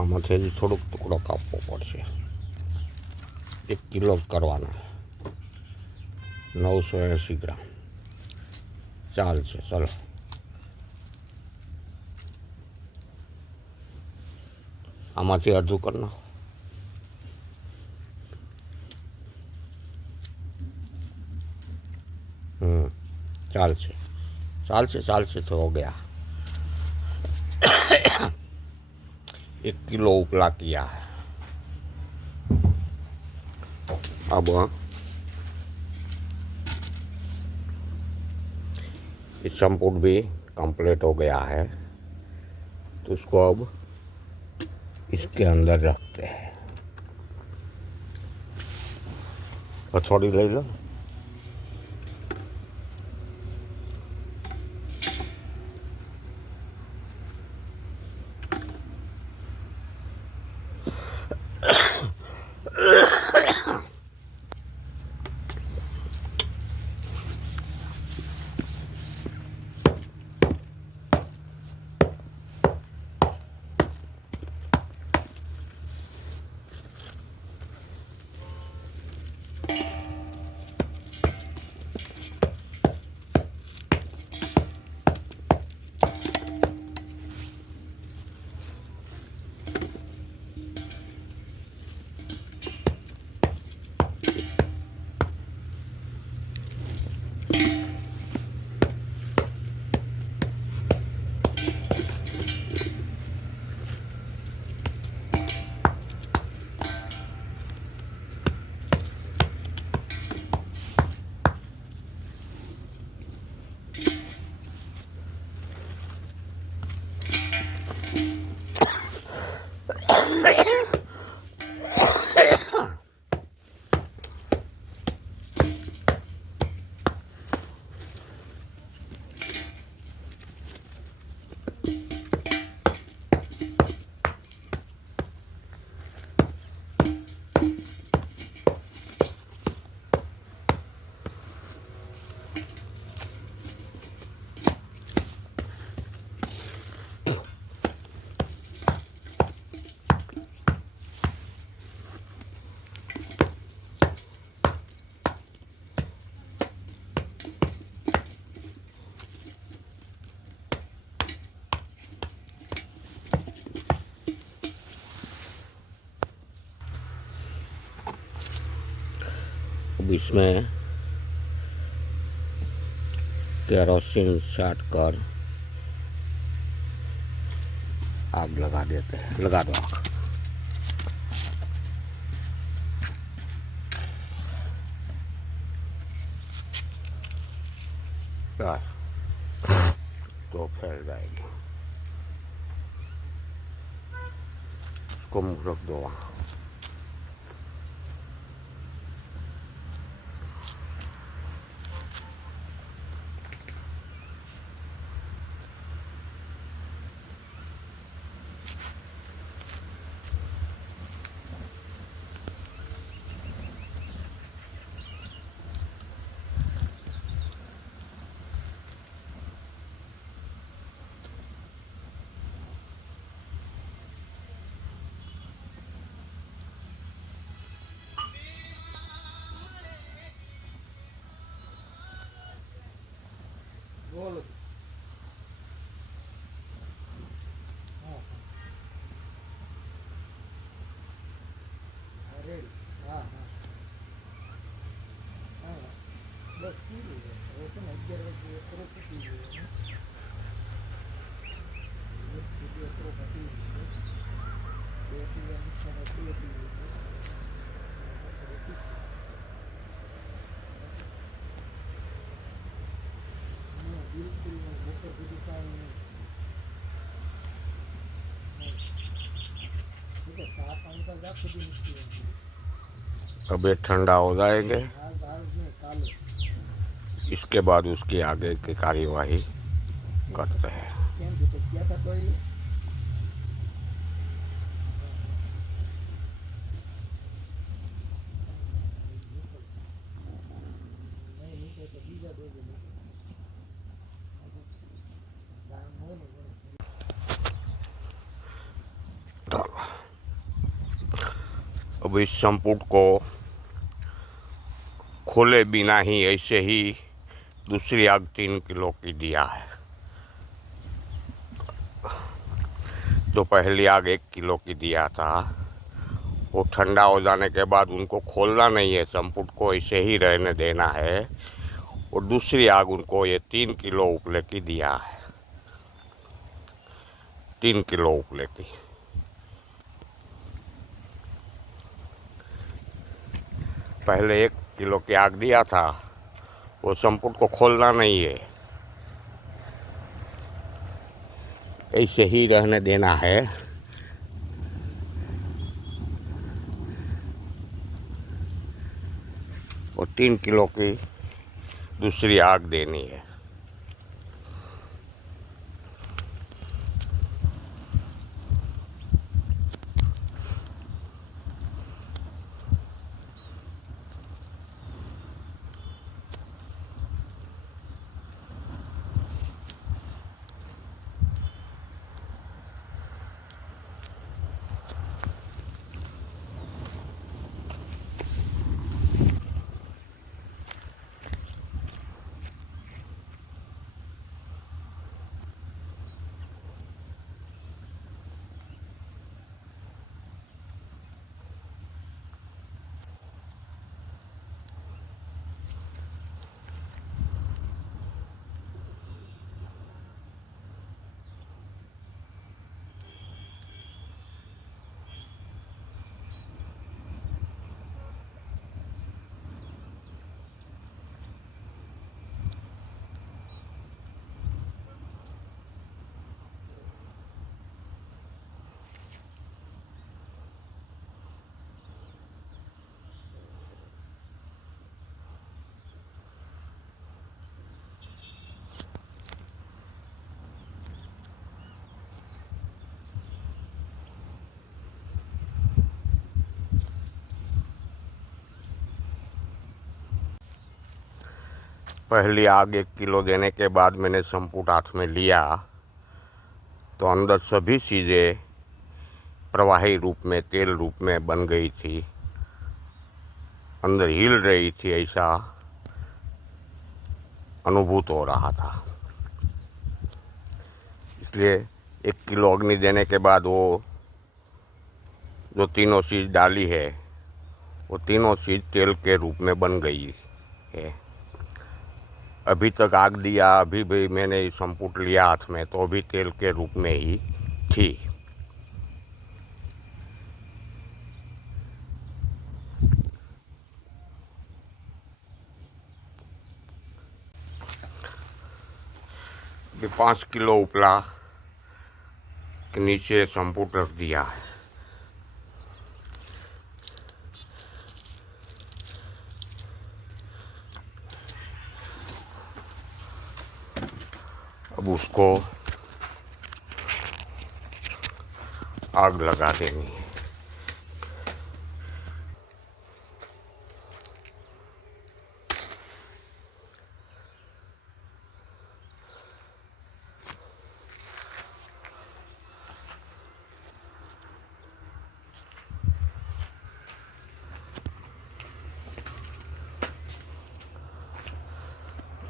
આમાંથી હજી થોડોક ટુકડો કાપવો પડશે. 1 કિલો કરવાનો, 980 ગ્રામ ચાલશે. ચલો આમાંથી અડધું કરી નાખો. ચાલશે ચાલશે ચાલશે. તો હો ગયા. 1 किलो उपला किया है. अब ये संपूर्ण भी कंप्लीट हो गया है, तो उसको अब इसके अंदर रखते हैं. हथौड़ी ले लो. अब इसमें केरोसिन छाट कर आग लगा देते हैं. लगा दो आग. तो फैल जाएगी. उसको रख दो वहाँ. बोलो. अरे हाँ हाँ हाँ बस ठीक है. वैसे नहीं कर रहे तो ठीक है. ये ठीक है तो पति है. बेटी है मुझसे बेटी है. बिल्कुल मोटर की दुकान में ठीक है. 7 का जा खुद मुश्किल है. अब ये ठंडा हो जाएंगे. आज में काले. इसके बाद उसकी आगे की कार्यवाही करते हैं. क्या था तो ये नहीं तो बीजा दे दे. चलो. अब इस संपुट को खोले बिना ही ऐसे ही दूसरी आग 3 किलो की दिया है। तो पहली आग 1 किलो की दिया था, वो ठंडा हो जाने के बाद उनको खोलना नहीं है, संपुट को ऐसे ही रहने देना है। और दूसरी आग उनको ये 3 किलो उपले की दिया है, 3 किलो उपले की। पहले 1 किलो की आग दिया था, वो संपुट को खोलना नहीं है, ऐसे ही रहने देना है। और 3 किलो की दूसरी आग देनी है। पहली आग 1 किलो देने के बाद मैंने संपुट हाथ में लिया तो अंदर सभी चीज़ें प्रवाही रूप में, तेल रूप में बन गई थी, अंदर हिल रही थी, ऐसा अनुभूत हो रहा था। इसलिए 1 किलो अग्नि देने के बाद वो जो तीनों चीज़ डाली है, वो तीनों चीज़ तेल के रूप में बन गई है। अभी तक आग दिया, अभी भी मैंने संपुट लिया हाथ में तो अभी तेल के रूप में ही थी। अभी 5 किलो उपला के नीचे संपुट रख दिया है। अब उसको आग लगा देनी है।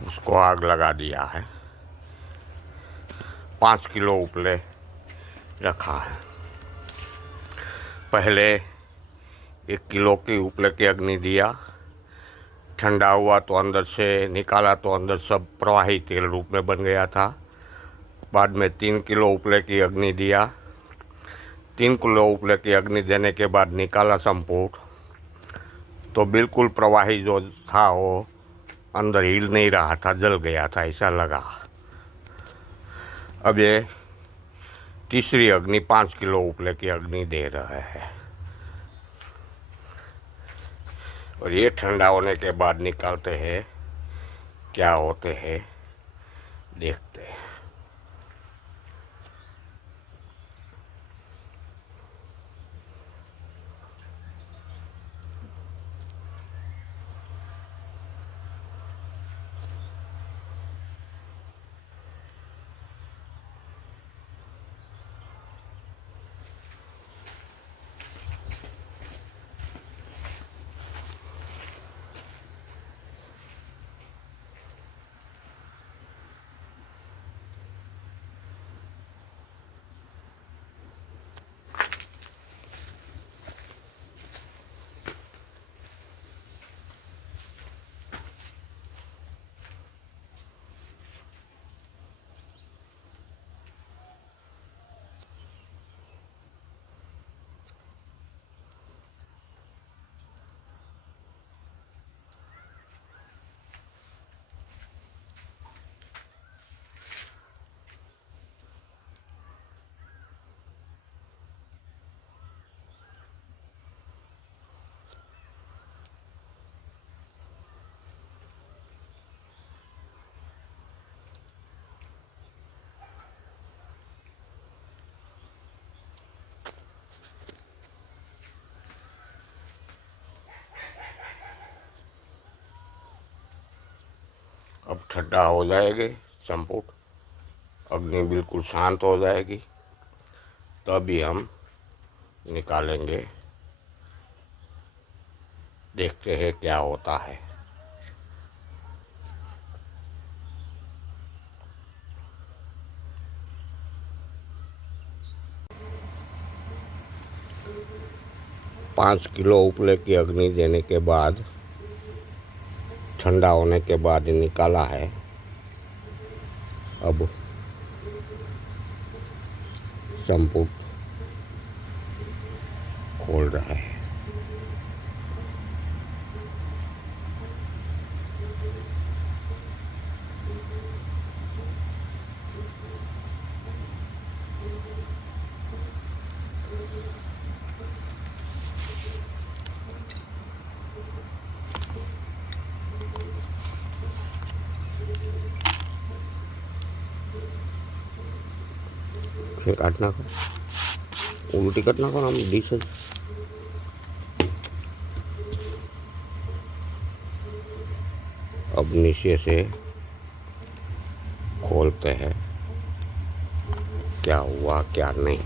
उसको आग लगा दिया है। 5 किलो उपले रखा है। पहले 1 किलो की उपले की अग्नि दिया, ठंडा हुआ तो अंदर से निकाला तो अंदर सब प्रवाही तेल रूप में बन गया था। बाद में 3 किलो उपले की अग्नि दिया, 3 किलो उपले की अग्नि देने के बाद निकाला संपुट तो बिल्कुल प्रवाही जो था वो अंदर हिल नहीं रहा था, जल गया था, ऐसा लगा। अब ये तीसरी अग्नि 5 किलो उपले की अग्नि दे रहा है और ये ठंडा होने के बाद निकालते हैं, क्या होते हैं देखते हैं। अब ठंडा हो जाएगी संपुट, अग्नि बिल्कुल शांत हो जाएगी, तभी हम निकालेंगे। देखते हैं क्या होता है। पाँच किलो उपले की अग्नि देने के बाद, ठंडा होने के बाद निकाला है। अब संपुट खोल रहा है। फिर काटना को उल्टी करना को हम डिश अब नीचे से खोलते हैं, क्या हुआ क्या नहीं।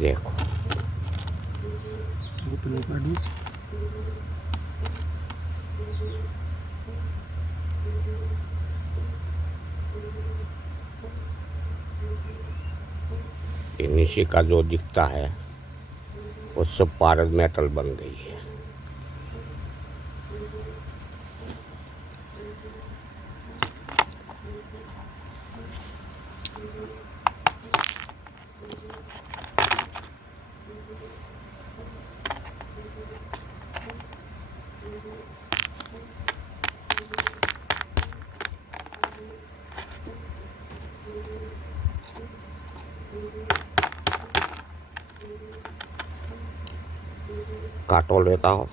देखो उपले का डिश ये नीचे का जो दिखता है वो सब पारद मेटल बन गई है। काटो लेता हो।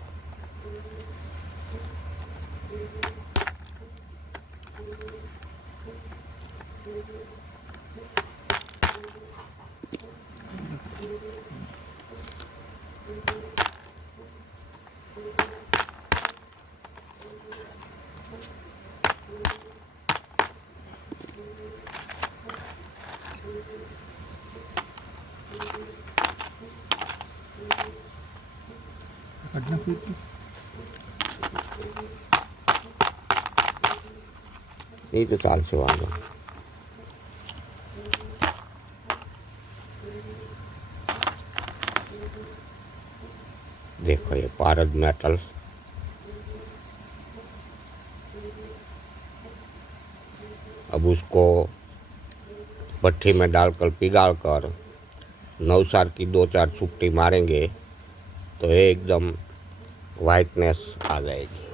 काटना फिर ये तो चाल से वाला देखो ये पारद मेटल अब उसको भट्ठी में डालकर पिघाल कर नवसार की 2-4 चुपटी मारेंगे तो एकदम वाइटनेस आ जाएगी।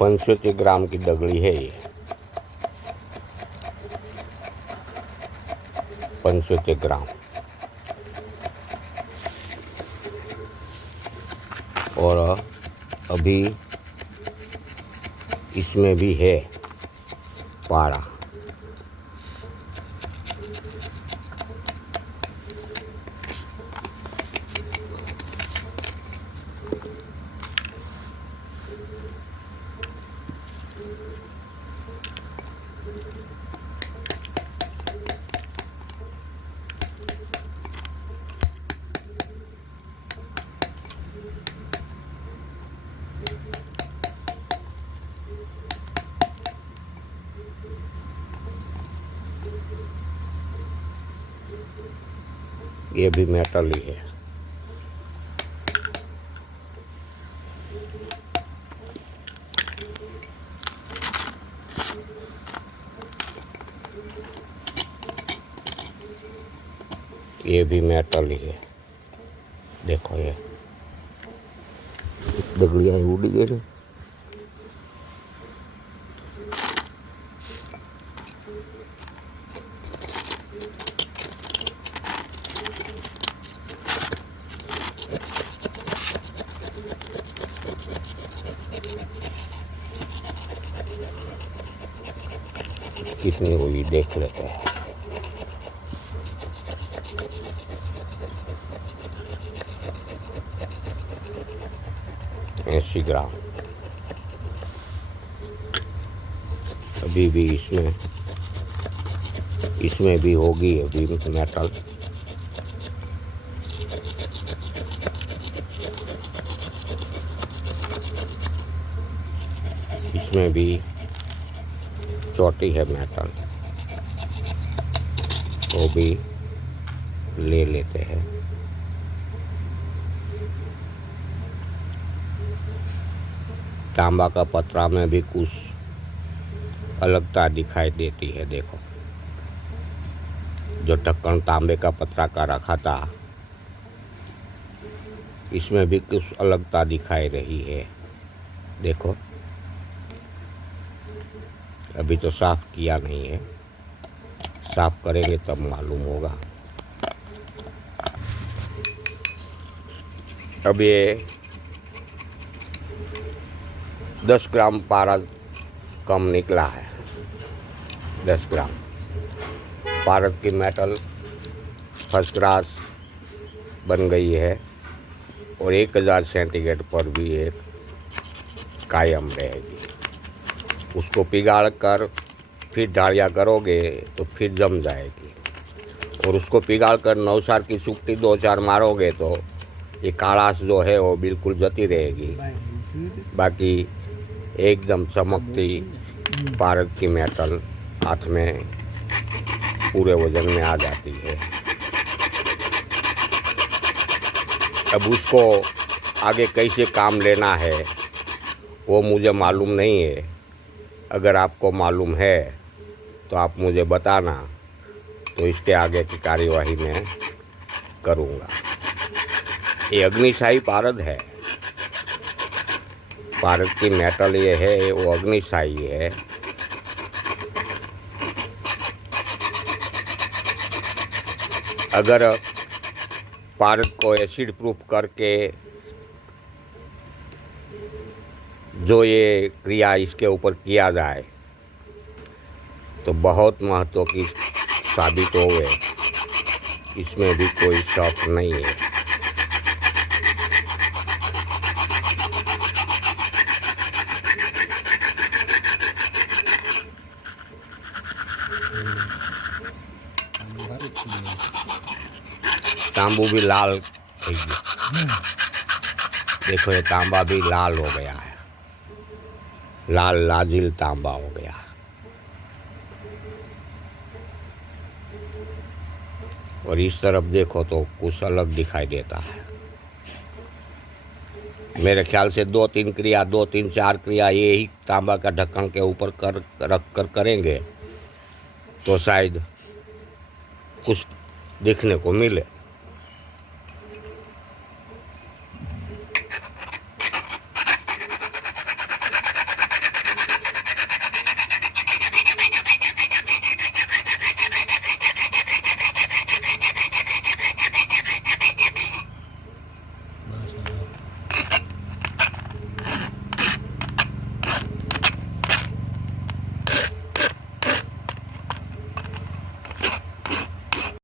पंचोत्तर ग्राम की दगड़ी है ये, 75 ग्राम। और अभी इसमें भी है पारा। ये भी मेटल ही है। ये भी मेटल ही है, देखो ये दगड़िया उड़ी गई ना। कितनी हुई देख लेते हैं। ऐसी ग्राम अभी भी इसमें भी होगी अभी मेटल। इसमें भी चोटी है मेटल, वो भी ले लेते हैं। तांबा का पतरा में भी कुछ अलगता दिखाई देती है। देखो जो ढक्कन तांबे का पतरा का रखा था, इसमें भी कुछ अलगता दिखाई रही है। देखो अभी तो साफ किया नहीं है, साफ करेंगे तब मालूम होगा। अब ये 10 ग्राम पारा कम निकला है। 10 ग्राम पारद की मेटल फर्स्ट क्लास बन गई है और 1000 सेंटीग्रेड पर भी एक कायम रहेगी। उसको पिघाड़ कर फिर ढालिया करोगे तो फिर जम जाएगी, और उसको पिघाड़ कर 9 साल की सुक्ति 2-4 मारोगे तो ये कालाश जो है वो बिल्कुल जती रहेगी। बाकी एकदम चमकती पारद की मेटल हाथ में पूरे वजन में आ जाती है। अब उसको आगे कैसे काम लेना है वो मुझे मालूम नहीं है। अगर आपको मालूम है तो आप मुझे बताना, तो इसके आगे की कार्यवाही मैं करूँगा। ये अग्निशाही पारद है। पारद की मेटल ये है वो अग्निशाही है। अगर पारद को एसिड प्रूफ करके जो ये क्रिया इसके ऊपर किया जाए तो बहुत महत्व की साबित होवे, इसमें भी कोई शक नहीं है। तांबू भी लाल થઈ ગયું। देखो ये तांबा भी लाल हो गया है, लाल लाजिल तांबा हो गया। और इस तरफ देखो तो कुछ अलग दिखाई देता है। मेरे ख्याल से 2-3 क्रिया 2-3-4 क्रिया यही तांबा का ढक्कन के ऊपर रख कर करेंगे तो शायद कुछ देखने को मिले।